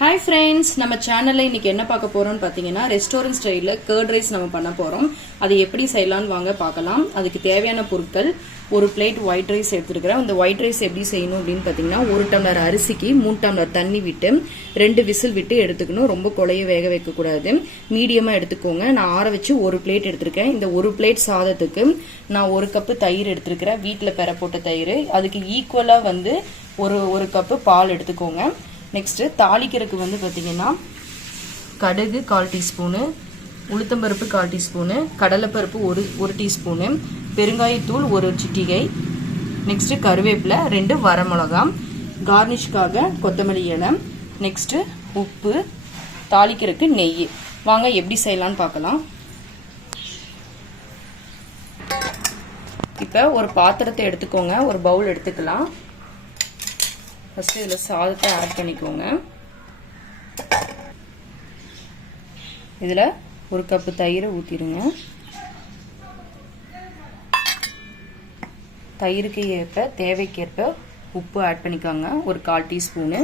Hi friends, நம்ம சேனல்ல இன்னைக்கு என்ன பார்க்க போறோம்னு பாத்தீங்கன்னா ரெஸ்டாரன்ட் ஸ்டைல்ல கர்ட் ரைஸ் நம்ம பண்ண போறோம். அது எப்படி செய்யலாம்னு வாங்க பார்க்கலாம். அதுக்கு தேவையான பொருட்கள் ஒரு பிளேட் ஒயிட் ரைஸ் எடுத்துக்கிறேன். அந்த ஒயிட் ரைஸ் எப்படி செய்யணும் அப்படினு பாத்தீங்கன்னா 1 டம்ளர் அரிசிக்கு 3 டம்ளர் தண்ணி விட்டு 2 விசில் விட்டு எடுத்துக்கணும். ரொம்ப கொலைய வேக வைக்க கூடாது. மீடியமா எடுத்துக்கோங்க. நான் ஆற வச்சு ஒரு பிளேட் எடுத்துக்கிறேன். இந்த ஒரு பிளேட் சாதத்துக்கு நான் 1 கப் தயிர் எடுத்துக்கிறேன். வீட்ல பெற போட்ட தயிர். அதுக்கு ஈக்குவலா வந்து ஒரு கப் பால் எடுத்துக்கோங்க. நெக்ஸ்ட் தாளிக்கிறதுக்கு வந்து பாத்தீங்கன்னா கடுகு 1/4 டீஸ்பூன், உளுத்தம்பருப்பு 1/4 டீஸ்பூன், கடலைப்பருப்பு 1 டீஸ்பூன், பெருங்காயத்தூள் 1 சிட்டிகை, நெக்ஸ்ட் கருவேப்பிலை 2 வரமிளகாய், கார்னிஷ்காக கொத்தமல்லி இலை, நெக்ஸ்ட் உப்பு, தாளிக்கிறதுக்கு நெய். வாங்க எப்படி செய்யலாம்னு பார்க்கலாம். இப்போ ஒரு பாத்திரத்தை எடுத்துக்கோங்க. ஒரு பவுல் எடுத்துக்கலாம். ஃபர்ஸ்ட் இதில் சாதத்தை ஆட் பண்ணிக்கோங்க. இதில் 1 கப் தயிரை ஊற்றிடுங்க. தயிருக்கு ஏற்ப தேவைக்கேற்ப உப்பு ஆட் பண்ணிக்கோங்க. ஒரு 1/4 டீஸ்பூனு.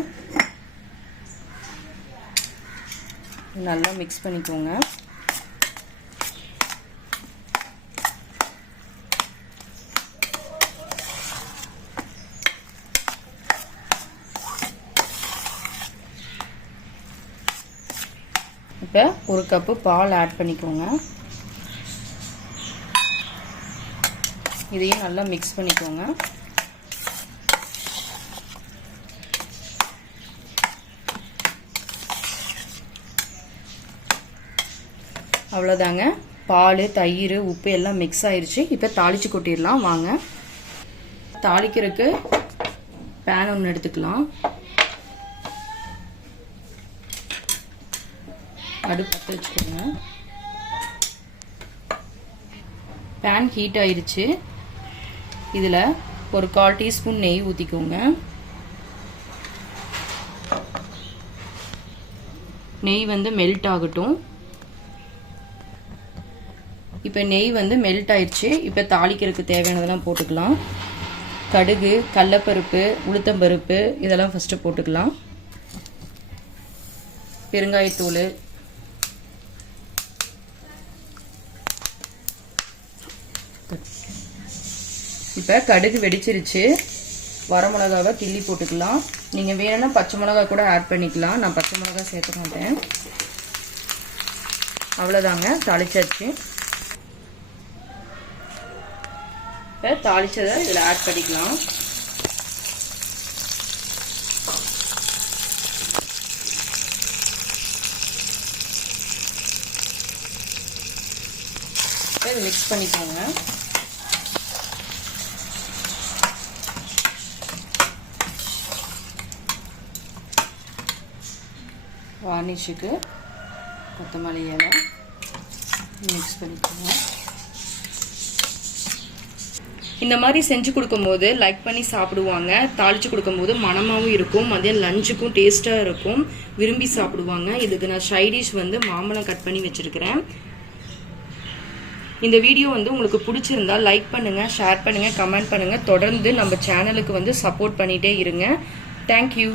நல்லா மிக்ஸ் பண்ணிக்கோங்க. இப்போ 1 கப் பால் ஆட் பண்ணிக்கோங்க. இதையும் நல்லா மிக்ஸ் பண்ணிக்கோங்க. அவ்வளோதாங்க. பால், தயிர், உப்பு எல்லாம் மிக்ஸ் ஆயிடுச்சு. இப்போ தாளிச்சு கொட்டிடலாம் வாங்க. தாளிக்கிறதுக்கு பேன் ஒன்று எடுத்துக்கலாம். அடுப்பு பற்ற வச்சுக்கோங்க. பேன் ஹீட் ஆயிடுச்சு. இதில் ஒரு 1/4 டீஸ்பூன் நெய் ஊற்றிக்கோங்க. நெய் வந்து மெல்ட் ஆகட்டும். இப்போ நெய் வந்து மெல்ட் ஆயிடுச்சு. இப்போ தாளிக்கிறதுக்கு தேவையானதெல்லாம் போட்டுக்கலாம். கடுகு, கடலைப்பருப்பு, உளுத்தம்பருப்பு இதெல்லாம் ஃபஸ்ட்டு போட்டுக்கலாம். பெருங்காயத்தூள், இப்போ கடுகு வெடிச்சிருச்சு. வரமிளகாவை கிள்ளி போட்டுக்கலாம். நீங்கள் வேணும்னா பச்சை மிளகா கூட ஆட் பண்ணிக்கலாம். நான் பச்சை மிளகா சேர்க்க மாட்டேன். அவ்வளோதாங்க, தாளிச்சாச்சு. இப்போ தாளிச்சதை இதில் ஆட் பண்ணிக்கலாம். இதை மிக்ஸ் பண்ணிக்கோங்க. வார்னிஷுக்கு கொத்தமல்லி இலை மிக்ஸ் பண்ணிக்கோங்க. இந்த மாதிரி செஞ்சு கொடுக்கும்போது லைக் பண்ணி சாப்பிடுவாங்க. தாளிச்சு கொடுக்கும்போது மணமாகவும் இருக்கும். மதியம் லஞ்சுக்கும் டேஸ்ட்டாக இருக்கும். விரும்பி சாப்பிடுவாங்க. இதுக்கு நான் சைடிஷ் வந்து மாம்பழம் கட் பண்ணி வச்சுருக்கிறேன். இந்த வீடியோ வந்து உங்களுக்கு பிடிச்சிருந்தா லைக் பண்ணுங்கள், ஷேர் பண்ணுங்கள், கமெண்ட் பண்ணுங்கள். தொடர்ந்து நம்ம சேனலுக்கு வந்து சப்போர்ட் பண்ணிகிட்டே இருங்க. தேங்க்யூ.